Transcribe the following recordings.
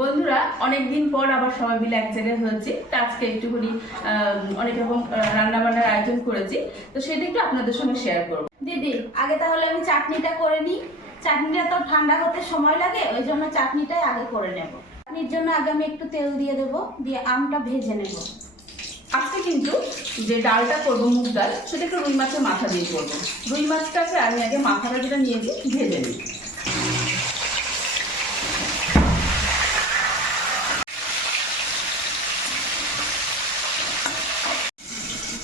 বন্ধুরা অনেকদিন পর আবার সবাই মিলে এক জায়গায় হয়েছে। তা আজকে একটুখানি আহ, অনেক রকম রান্না বান্নার আয়োজন করেছি। তো সেটা একটু আপনাদের সঙ্গে শেয়ার করব। দিদি আগে তাহলে আমি চাটনিটা করে নিই। চাটনিটা তো ঠান্ডা হতে সময় লাগে ওই জন্য চাটনিটাই আগে করে নেব। চাটনির জন্য আগে আমি একটু তেল দিয়ে দেবো দিয়ে আমটা ভেজে নেব। আজকে কিন্তু যে ডালটা করব মুগ ডাল সেটা একটু রুই মাছের মাথা দিয়ে করব। রুই মাছটাকে আমি আগে মাথাটা যেটা নিয়েছি ভেজে নিই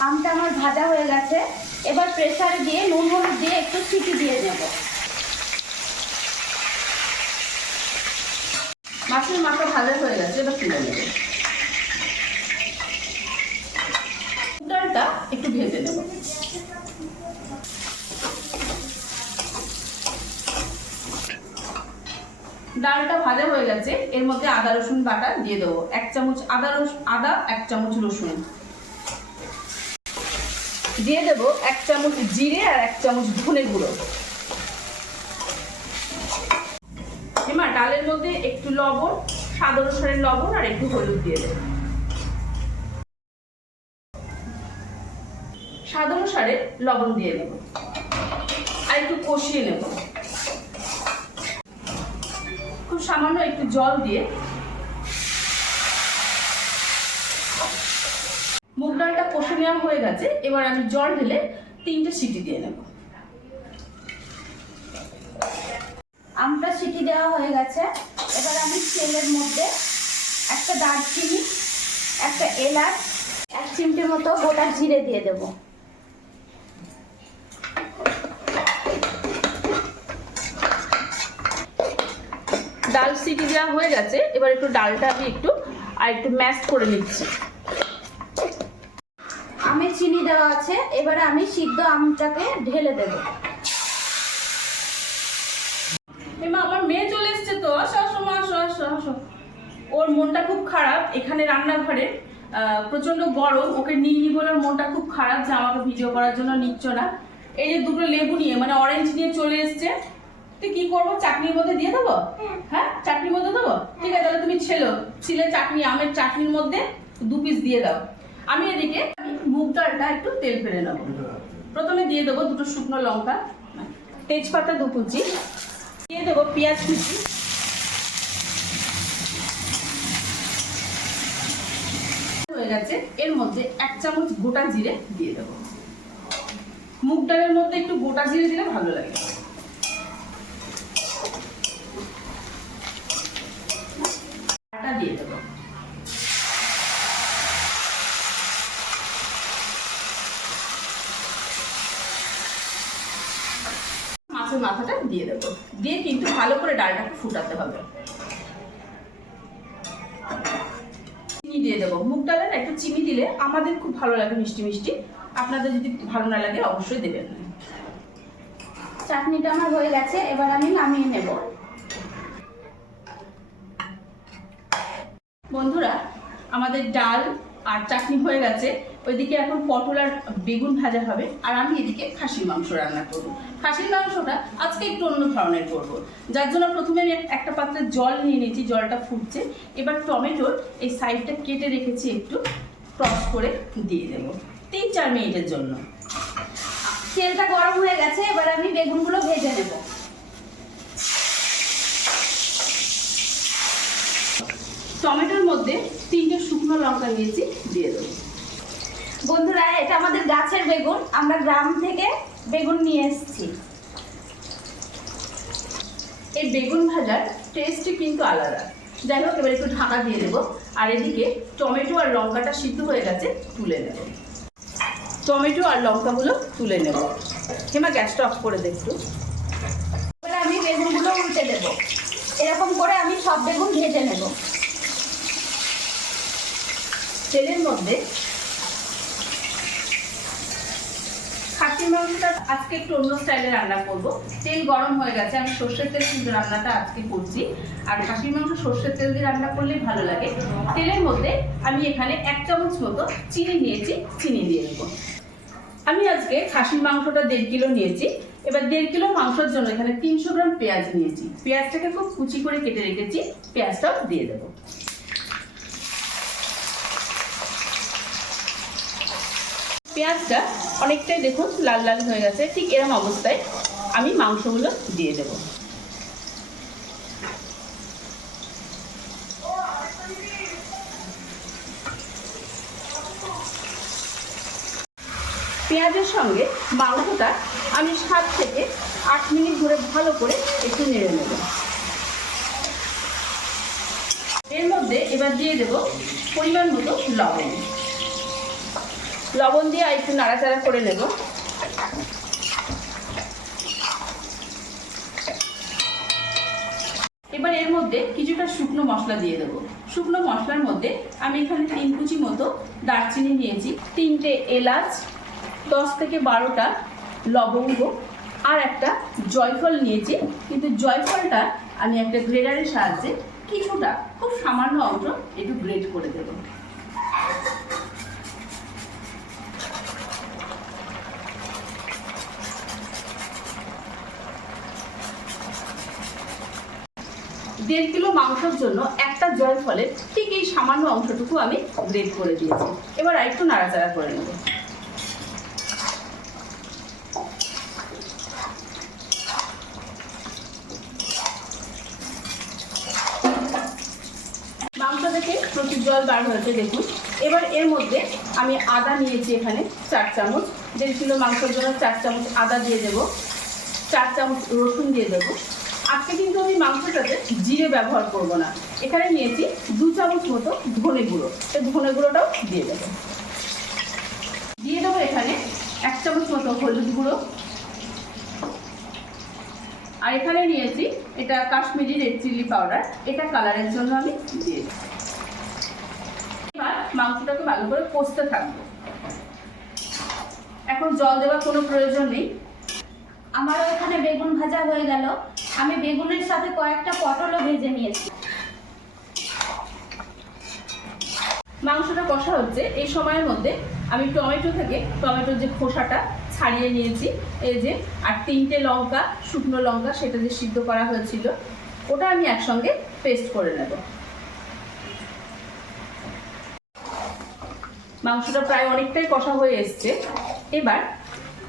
আমটা আমার ভাজা হয়ে গেছে এবার প্রেসারে দিয়ে নুন হলুদ দিয়ে একটু সিটি দিয়ে মাছের মাথা হয়ে গেছে, এবার তুলে ডালটা একটু ভেজে নেব। ডালটা ভাজা হয়ে গেছে, এর মধ্যে আদা, রসুন বাটা দিয়ে দেবো। এক চামচ আদা রসুন আদা, এক চামচ রসুন। দিয়ে দেবো এক চামচ জিরে আর এক চামচ ধনে গুঁড়ো। এবার ডালের মধ্যে একটু লবণ, স্বাদ অনুসারে লবণ আর একটু হলুদ দিয়ে দেবো। স্বাদ অনুসারে লবণ দিয়ে দেবো। আর একটু কষিয়ে নেব। খুব সামান্য একটু জল দিয়ে মুগ ডালটা কষে নেওয়া হয়ে গেছে। এবার আমি জল ঢেলে তিনটে সিটি দিয়ে নেব। আমটা সিটি দেওয়া হয়ে গেছে। এবার আমি তেলের মধ্যে একটা দারচিনি একটা এলাচ এক চিমটি মতো গোটা জিরে দিয়ে দেবো। ডাল সিটি দেওয়া হয়ে গেছে এবার একটু ডালটা আমি একটু আর একটু ম্যাশ করে নিচ্ছি। আমে চিনি দেওয়া আছে এবারে আমি সিদ্ধ আমটাকে ঢেলে দেবো এমা আমার মেয়ে চলে এসছে তো আসো আসো মা আসো আসো আসো ওর মনটা খুব খারাপ এখানে রান্নাঘরে আহ, প্রচণ্ড গরম ওকে নিয়ে নি বলে মনটা খুব খারাপ যে আমাকে ভিডিও করার জন্য নিচ্ছ না। এই যে দুটো লেবু নিয়ে মানে অরেঞ্জ নিয়ে চলে এসছে। তুই কি করব? চাটনির মধ্যে দিয়ে দেবো? হ্যাঁ চাটনির মধ্যে দেবো? ঠিক আছে তাহলে তুমি ছেলো ছিলে চাটনি আমের চাটনির মধ্যে দু পিস দিয়ে দাও। আমি এদিকে মুগ ডালটা একটু তেল ফেলে নেব। প্রথমে দিয়ে দেবো দুটো শুকনো লঙ্কা তেজপাতা দু কুচি দিয়ে দেবো পেঁয়াজ কুচি হয়ে গেছে, এর মধ্যে এক চামচ গোটা জিরে দিয়ে দেবো। মুগ ডালের মধ্যে একটু গোটা জিরে দিলে ভালো লাগে। আটা দিয়ে দেবো। মাছের মাথাটা দিয়ে দেবো। দিয়ে কিন্তু ভালো করে ডালটাকে ফুটাতে হবে চিনি দিয়ে দেবো। মুগ ডালে না একটু চিনি দিলে আমাদের খুব ভালো লাগে মিষ্টি মিষ্টি। আপনাদের যদি ভালো না লাগে অবশ্যই দেবেন। চাটনিটা আমার হয়ে গেছে এবার আমি নামিয়ে নেব। বন্ধুরা আমাদের ডাল আর চাটনি হয়ে গেছে। ওইদিকে এখন পটল আর বেগুন ভাজা হবে। আর আমি এদিকে খাসির মাংস রান্না করব। খাসির মাংসটা আজকে একটু অন্য ধরনের করব। যার জন্য প্রথমে আমি একটা পাত্রে জল নিয়ে নিয়েছি, জলটা ফুটছে। এবার টমেটোর এই সাইডটা কেটে রেখেছি একটু ক্রস করে দিয়ে দেবো। তিন চার মিনিটের জন্য। তেলটা গরম হয়ে গেছে, এবার আমি বেগুনগুলো ভেজে নেব। টমেটোর মধ্যে তিনটে শুকনো লঙ্কা নিয়েছি, দিয়ে দেবো। বন্ধুরা, এটা আমাদের গাছের বেগুন। আমরা গ্রাম থেকে বেগুন নিয়ে এসেছি। এই বেগুন ভাজার টেস্টই কিন্তু আলাদা। যাই হোক, এবার একটু ঢাকা দিয়ে দেবো। আর এদিকে টমেটো আর লঙ্কাটা সিদ্ধ হয়ে গেছে, তুলে নেব। টমেটো আর লঙ্কাগুলো তুলে নেব। হেমা গ্যাসটা অফ করে দেখতো এবার আমি বেগুনগুলো উল্টে দেব। এরকম করে আমি সব বেগুন ভেজে নেব। তেলের মধ্যে খাসির মাংসটা আজকে একটু অন্য স্টাইলে রান্না করব। তেল গরম হয়ে গেছে, আমি সর্ষের তেল কিন্তু রান্নাটা আজকে করছি। আর খাসির মাংস সর্ষের তেল দিয়ে রান্না করলে ভালো লাগে। তেলের মধ্যে আমি এখানে এক চামচ মতো চিনি নিয়েছি, চিনি দিয়ে নেব আমি আজকে খাসির মাংসটা দেড় কিলো নিয়েছি। এবার দেড় কিলো মাংসের জন্য এখানে তিনশো গ্রাম পেঁয়াজ নিয়েছি। পেঁয়াজটাকে খুব কুচি করে কেটে রেখেছি, পেঁয়াজটাও দিয়ে দেবো। পেঁয়াজটা অনেকটাই দেখুন লাল লাল হয়ে গেছে, ঠিক এরম অবস্থায় আমি মাংসগুলো দিয়ে দেবো। পেঁয়াজের সঙ্গে মাংসটা আমি সাত থেকে আট মিনিট ধরে ভালো করে একটু নেড়ে নেব। এর মধ্যে এবার দিয়ে দেব পরিমাণ মতো লবণ। লবণ দিয়ে আর একটু নাড়াচাড়া করে নেব। এবার এর মধ্যে কিছুটা শুকনো মশলা দিয়ে দেবো। শুকনো মশলার মধ্যে আমি এখানে তিন কুচি মতো দারচিনি নিয়েছি, তিনটে এলাচ, দশ থেকে বারোটা লবঙ্গ, আর একটা জয়ফল নিয়েছি। কিন্তু জয়ফলটা আমি একটা গ্রেডারের সাহায্যে কিছুটা, খুব সামান্য অংশ একটু গ্রেড করে দেবো। দেড় কিলো মাংসের জন্য একটা জয়ফলের ঠিক এই সামান্য অংশটুকু আমি গ্রেড করে দিয়েছি। এবার আরেকটু নাড়াচাড়া করে নেব। মাংস প্রচুর জল বার হয়েছে, দেখুন। এবার এর মধ্যে আমি আদা নিয়েছি এখানে চার চামচ। দেড় কিলো মাংসের জন্য চার চামচ আদা দিয়ে দেবো। চার চামচ রসুন দিয়ে দেবো। আজকে কিন্তু আমি মাংসটাতে জিরে ব্যবহার করব না। এখানে নিয়েছি দু চামচ মতো ধনে গুঁড়ো। সেই ধনে গুঁড়োটাও দিয়ে দেবো। দিয়ে দেবো এখানে এক চামচ মতো হলুদ গুঁড়ো। আর এখানে নিয়েছি এটা কাশ্মীরি রেড চিলি পাউডার। এটা কালারের জন্য আমি দিয়ে এবার মাংসটাকে ভালো করে কষতে থাকব। এখন জল দেওয়ার কোনো প্রয়োজন নেই। আমারও এখানে বেগুন ভাজা হয়ে গেল। আমি বেগুনের সাথে কয়েকটা পটলও ভেজে নিয়েছি। মাংসটা কষা হচ্ছে। এই সময়ের মধ্যে আমি টমেটো থেকে টমেটোর যে খোসাটা ছাড়িয়ে নিয়েছি, এই যে, আর তিনটে লঙ্কা, শুকনো লঙ্কা সেটা যে সিদ্ধ করা হয়েছিল, ওটা আমি একসঙ্গে পেস্ট করে নেব। মাংসটা প্রায় অনেকটাই কষা হয়ে এসছে। এবার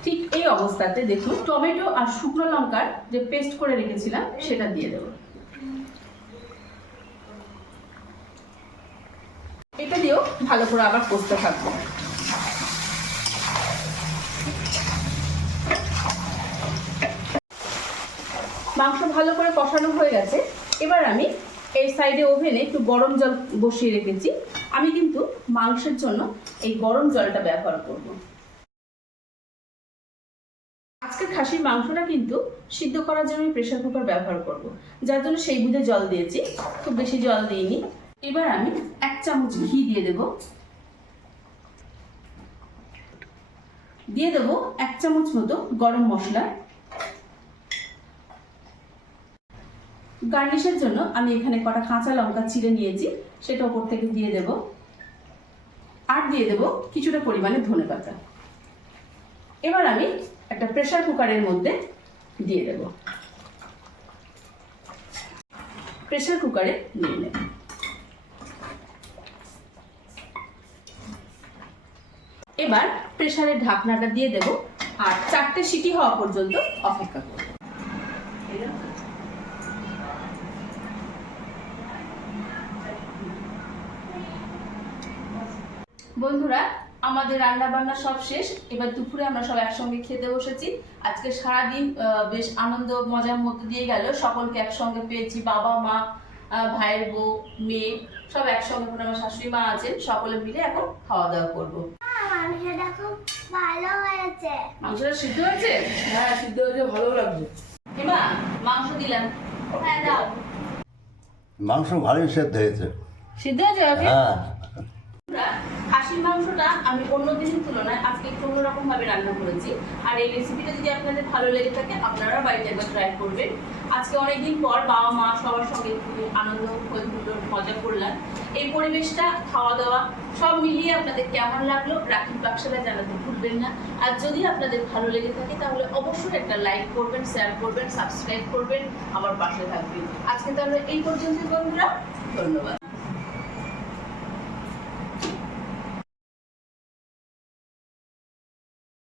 ঠিক এই অবস্থাতে দেখুন, টমেটো আর শুকনো লঙ্কার যে পেস্ট করে রেখেছিলাম, সেটা দিয়ে দেবো। এটা দিয়েও ভালো করে আবার কষতে থাকব। মাংস ভালো করে কষানো হয়ে গেছে। এবার আমি এই সাইডে ওভেনে একটু গরম জল বসিয়ে রেখেছি। আমি কিন্তু মাংসের জন্য এই গরম জলটা ব্যবহার করব। আজকে খাসির মাংসটা কিন্তু সিদ্ধ করার জন্য আমি প্রেশার কুকার ব্যবহার করব। যার জন্য সেই বুঝে জল দিয়েছি। খুব বেশি জল দিইনি। এবার আমি এক চামচ ঘি দিয়ে দেব। দিয়ে দেব এক চামচ মতো গরম মশলা। গার্নিশের জন্য আমি এখানে কটা কাঁচা লঙ্কা চিড়ে নিয়েছি, সেটা ওপর থেকে দিয়ে দেব। আর দিয়ে দেব কিছুটা পরিমাণে ধনে পাতা। এবার আমি একটা প্রেসার কুকারের মধ্যে দিয়ে দেব। প্রেসার কুকারে নিয়ে নেব। এবার প্রেসারের ঢাকনাটা দিয়ে দেব আর চারটে সিটি হওয়া পর্যন্ত অপেক্ষা করব। বন্ধুরা আমাদের রান্না বান্না সব শেষ। এবার দুপুরে আমরা সব একসঙ্গে খেতে বসেছি। আজকে সারাদিন আহ, বেশ আনন্দ মজার মধ্যে দিয়ে গেল। সকলকে একসঙ্গে পেয়েছি বাবা মা ভাইয়ের বউ মেয়ে সব একসঙ্গে করে আমার শাশুড়ি মা আছেন। সকলে মিলে এখন খাওয়া দাওয়া করব। মাংসটা খুব ভালো হয়েছে। মাংসটা সিদ্ধ হয়েছে? হ্যাঁ সিদ্ধ হয়েছে ভালো লাগছে। এমা মাংস দিলাম। হ্যাঁ দাও। মাংস ভালোই সেদ্ধ হয়েছে। সিদ্ধ হয়েছে ওকে হ্যাঁ। খাসির মাংসটা আমি অন্য দিনের তুলনায় আজকে একটু অন্যরকম ভাবে রান্না করেছি। আর এই রেসিপিটা যদি আপনাদের ভালো লেগে থাকে আপনারা বাড়িতে একবার ট্রাই করবেন। আজকে অনেকদিন পর বাবা মা সবার সঙ্গে একটু আনন্দ হই মজা করলাম। এই পরিবেশটা খাওয়া দাওয়া সব মিলিয়ে আপনাদের কেমন লাগল, রাখির বাক্সাটা জানাতে ভুলবেন না। আর যদি আপনাদের ভালো লেগে থাকে, তাহলে অবশ্যই একটা লাইক করবেন শেয়ার করবেন সাবস্ক্রাইব করবেন, আমার পাশে থাকবেন। আজকে তাহলে এই পর্যন্ত বন্ধুরা, ধন্যবাদ।